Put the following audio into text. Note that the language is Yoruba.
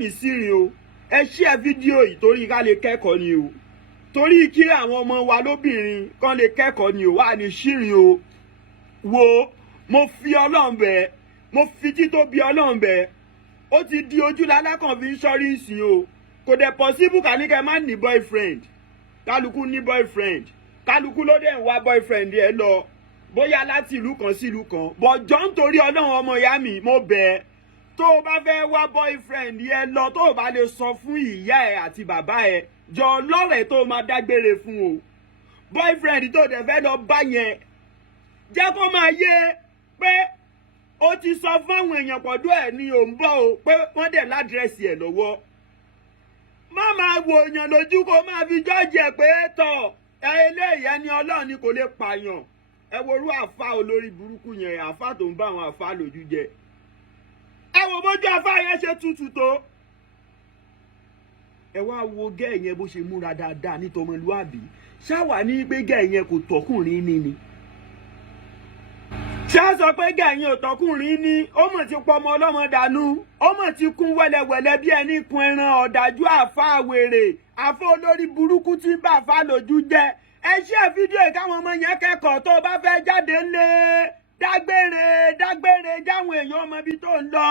ní sírin o ẹ share fídíò yìí torí ká lè kẹ́kọ̀ọ́ ni o torí kí àwọn ọmọ wa lóbìnrin kan lè kẹ́kọ̀ọ́ ni o wà ní sírin o wo mo fi Ọlọ́run bẹ̀ mo fi títóbi Ọlọ́run bẹ̀ ó ti di ojú lálákàn fi ń sọ́rí ìsìn o kò dẹ̀ possible ká ní kẹ́ má ní boyfriend kálukú ní boyfriend kálukú ló dẹ̀ ń wá boyfriend ẹ lọ bóyá láti ìlú kan sí ìlú kan bọ̀jọ́ nítorí Ọlọ́run ọmọ ìyá mi mo bẹ̀ tó o bá fẹ́ wá boyfriend yẹ lọ tó o bá lè sọ fún ìyá ẹ àti bàbá ẹ jọ lọ́rẹ̀ẹ́ tó o máa dágbére fún o boyfriend tó dẹ̀ fẹ́ lọ bá yẹn jẹ́ kó máa yé pé ó ti sọ fáwọn èèyàn pọ̀dọ̀ ẹ̀ ní ò ń bọ̀ o pé wọ́n dẹ̀ ládírẹ́sì ẹ̀ lọ́wọ́ má máa wo èèyàn lójú kó máa fi jọ́ọ̀jì ẹ̀ pé tọ̀ eléyìí ẹni Ọlọ́run ni kò lè pààyàn ẹ worú àfa olórí burúkú yẹn àfa tó ń bá àwọn àfa lójú jẹ ẹ wo bójú àfa yẹn ṣe tutù tó ẹ wá wo gẹ́ẹ̀ yẹn bó ṣe múra dáadáa nítọmọlúàbí ṣáwà ní pé gẹ́ẹ̀ yẹn kò tọkùnrin ní ṣá sọ pé gẹ̀yìn òtọ́kùnrin ní ó mọ̀ ti pọ̀ ọmọ ọlọ́mọ dànù ó mọ̀ ti kún wẹ́lẹ́wẹ́lẹ́ bí ẹni kun ẹran ọ̀dájú àfa àwèrè àfa olórí burúkú tí ń bá àfa lójú jẹ́ ẹ share fídíò ìkáwọn ọmọ yẹn kẹ́kọ̀ọ́ tó bá fẹ́ jáde ńlẹ̀ dágbére jáwọn èèyàn ọmọ ibi tó ń lọ.